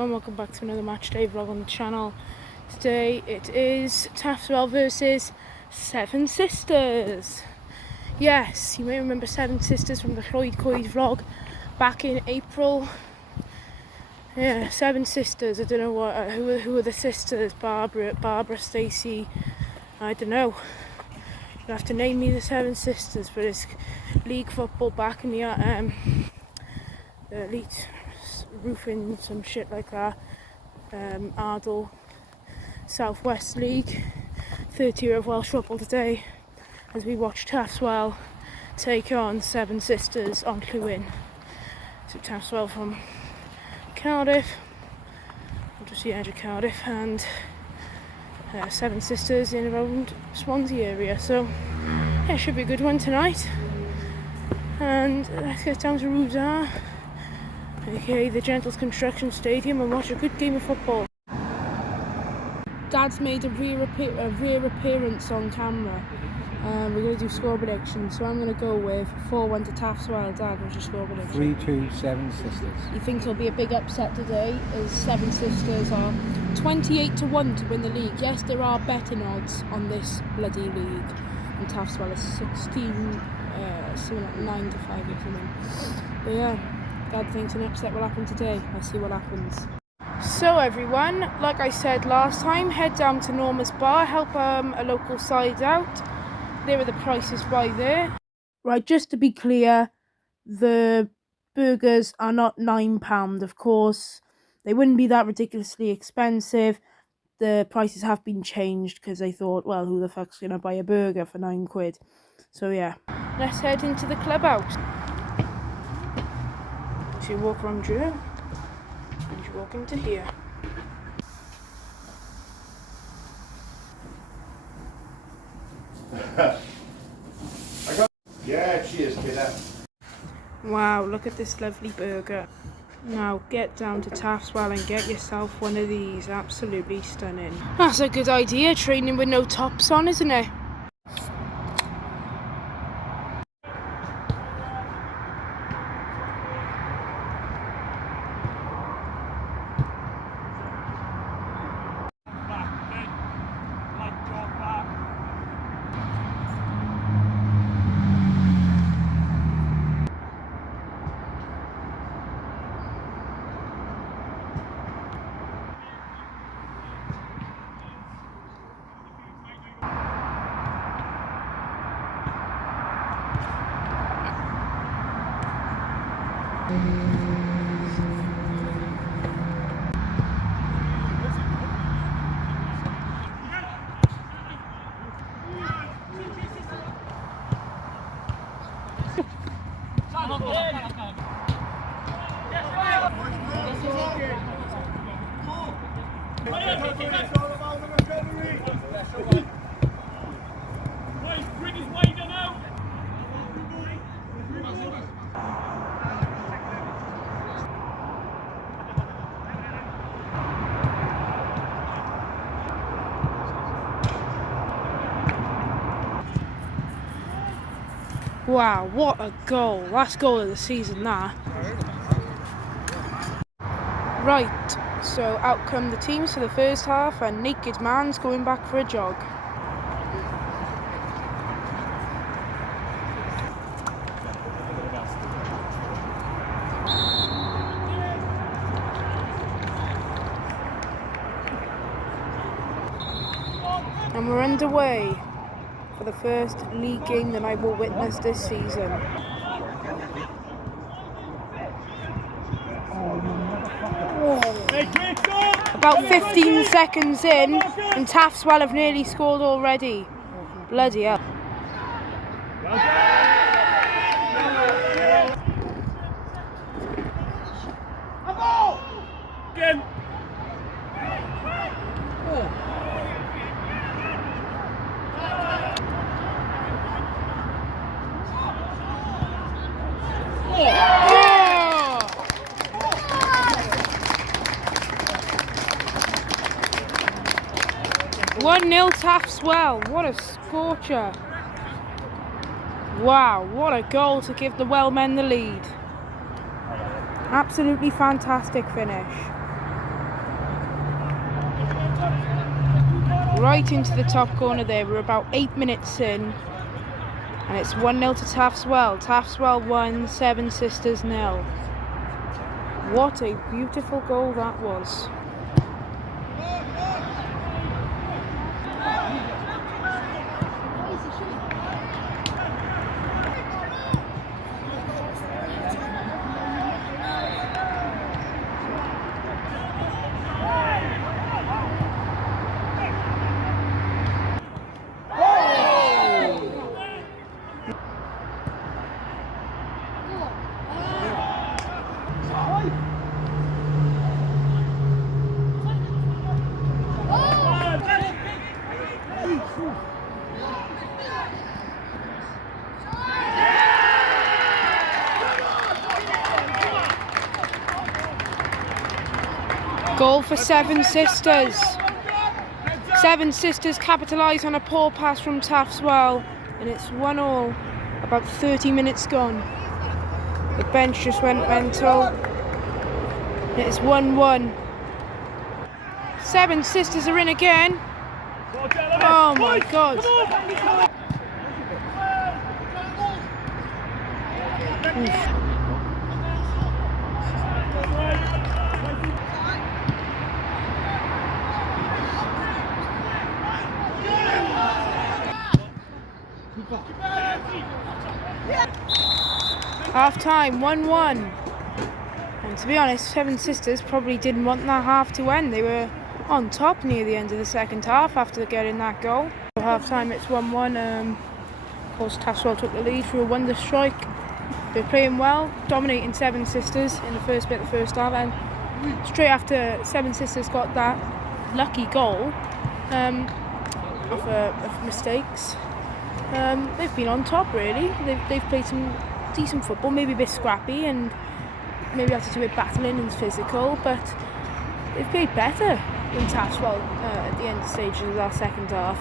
everyone, welcome back to another Matchday vlog on the channel. Today it is Taffs versus Seven Sisters. Yes, you may remember Seven Sisters from the Lloyd Coed vlog back in April. Yeah, Seven Sisters, I don't know what, who are the sisters? Barbara, Stacey, I don't know. You'll have to name me the Seven Sisters, but it's league football back in the elite roofing, some shit like that. Ardle Southwest League, third year of Welsh football today, as we watch Taffs take on Seven Sisters Onllwyn. So Taffs from Cardiff, just the edge of Cardiff, and Seven Sisters in around Swansea area. So yeah, it should be a good one tonight. And let's get down to Rudar, aka the Gentles Construction Stadium, and watch a good game of football. Dad's made a rare appearance on camera. We're going to do score predictions, so I'm going to go with 4-1 to Taffs. Dad, what's your score prediction? 3-2 Seven Sisters. You think it'll be a big upset today, as Seven Sisters are 28-1 to win the league. Yes, there are betting odds on this bloody league, and Taffs is 16, something like 9 to 5 or something. But yeah, Dad thinks an upset will happen today. Let's see what happens. So everyone, like I said last time, head down to Norma's Bar, help a local side out. There are the prices right there. Right, just to be clear, the burgers are not £9, of course. They wouldn't be that ridiculously expensive. The prices have been changed because they thought, well, who the fuck's going to buy a burger for £9? So yeah, let's head into the clubhouse. So you walk around here, and you walk into here. Yeah, cheers, kiddo. Wow, look at this lovely burger. Now get down to Taffs and get yourself one of these. Absolutely stunning. That's a good idea, training with no tops on, isn't it? Wow, what a goal. Last goal of the season, that. Right, so out come the teams for the first half, and Naked Man's going back for a jog. And we're underway for the first league game that I will witness this season. About 15 seconds in, and Taffs have nearly scored already. Bloody hell. One 0 Taffs. What a scorcher. Wow, what a goal to give the Well men the lead. Absolutely fantastic finish. Right into the top corner there. We're about 8 minutes in. And it's 1-0 to Taffswell. Taffswell 1, Seven Sisters 0. What a beautiful goal that was. Goal for Seven Sisters. Seven Sisters capitalise on a poor pass from Taffswell, and it's 1-1. About 30 minutes gone. The bench just went mental. It's 1-1. Seven Sisters are in again. Oh my God. Oof. Half time, 1-1. And to be honest, Seven Sisters probably didn't want that half to end. They were on top near the end of the second half after getting that goal. So half time, it's 1-1. Of course, Taffswell took the lead through a wonder strike. They're playing well, dominating Seven Sisters in the first bit of the first half. And straight after Seven Sisters got that lucky goal of mistakes, they've been on top really. They've played some decent football, maybe a bit scrappy and maybe have to do with battling and physical, but they've played better than Taffswell at the end stages of that second half.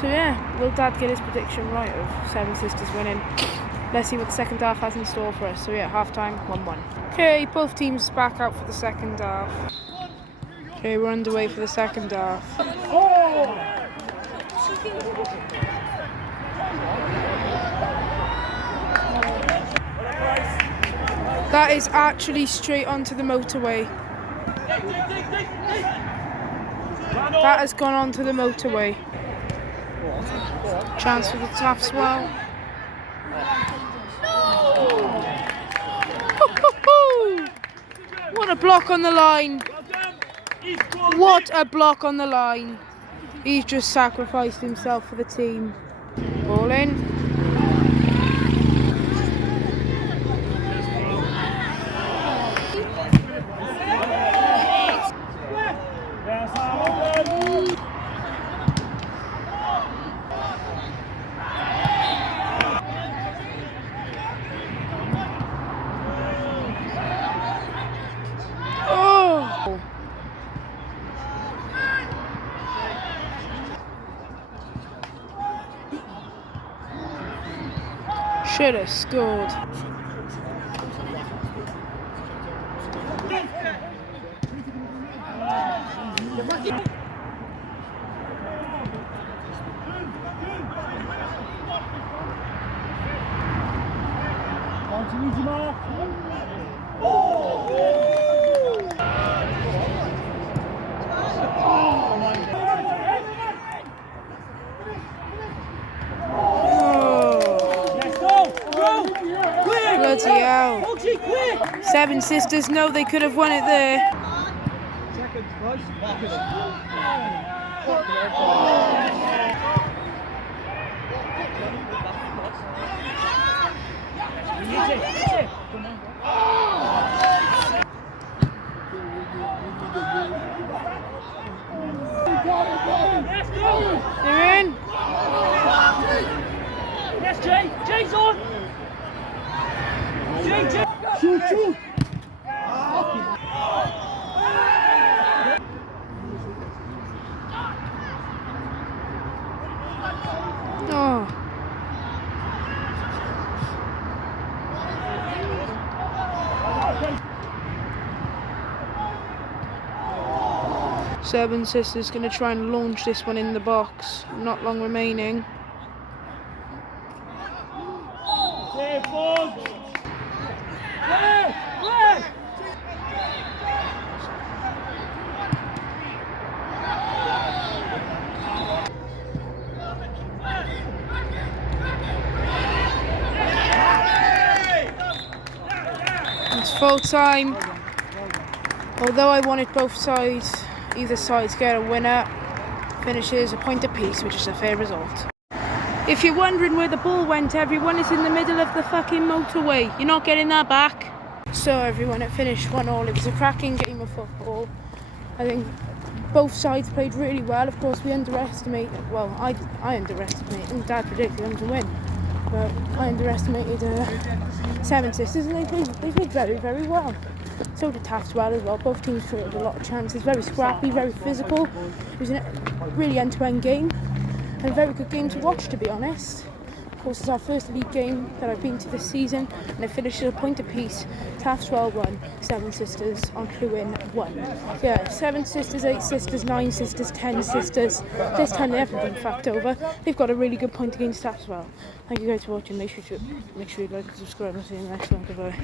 So yeah, will Dad get his prediction right of Seven Sisters winning? Let's see what the second half has in store for us. So yeah, half time, 1-1. Okay, both teams back out for the second half. Okay, we're underway for the second half. That is actually straight onto the motorway. That has gone onto the motorway. Chance for the Taffswell. What a block on the line. What a block on the line. He's just sacrificed himself for the team. Ball in. Should have scored. Bloody hell. Seven Sisters know they could have won it there. They're in. Yes, Jay. Jay's on. Jay. Shoot. Oh. Seven Sisters going to try and launch this one in the box. Not long remaining. It's full time. Although I wanted both sides, either side to get a winner, finishes a point apiece, which is a fair result. If you're wondering where the ball went, everyone, it's in the middle of the fucking motorway. You're not getting that back. So everyone, it finished 1-1. It was a cracking game of football. I think both sides played really well. Of course, we underestimated, well, I underestimated, and Dad predicted them to win. But I underestimated Seven Sisters, and they played very, very well. So did Taffs well as well. Both teams created a lot of chances. Very scrappy, very physical. It was a really end-to-end game, and a very good game to watch, to be honest. Of course, it's our first league game that I've been to this season, and it finished at a point apiece. Taffs 1, Seven Sisters Onllwyn 1. Yeah, 7 sisters, 8 sisters, 9 sisters, 10 sisters. This time they haven't been fucked over. They've got a really good point against Taffs well. Thank you guys for watching. Make sure you like and subscribe. I'll see you in the next one. Goodbye.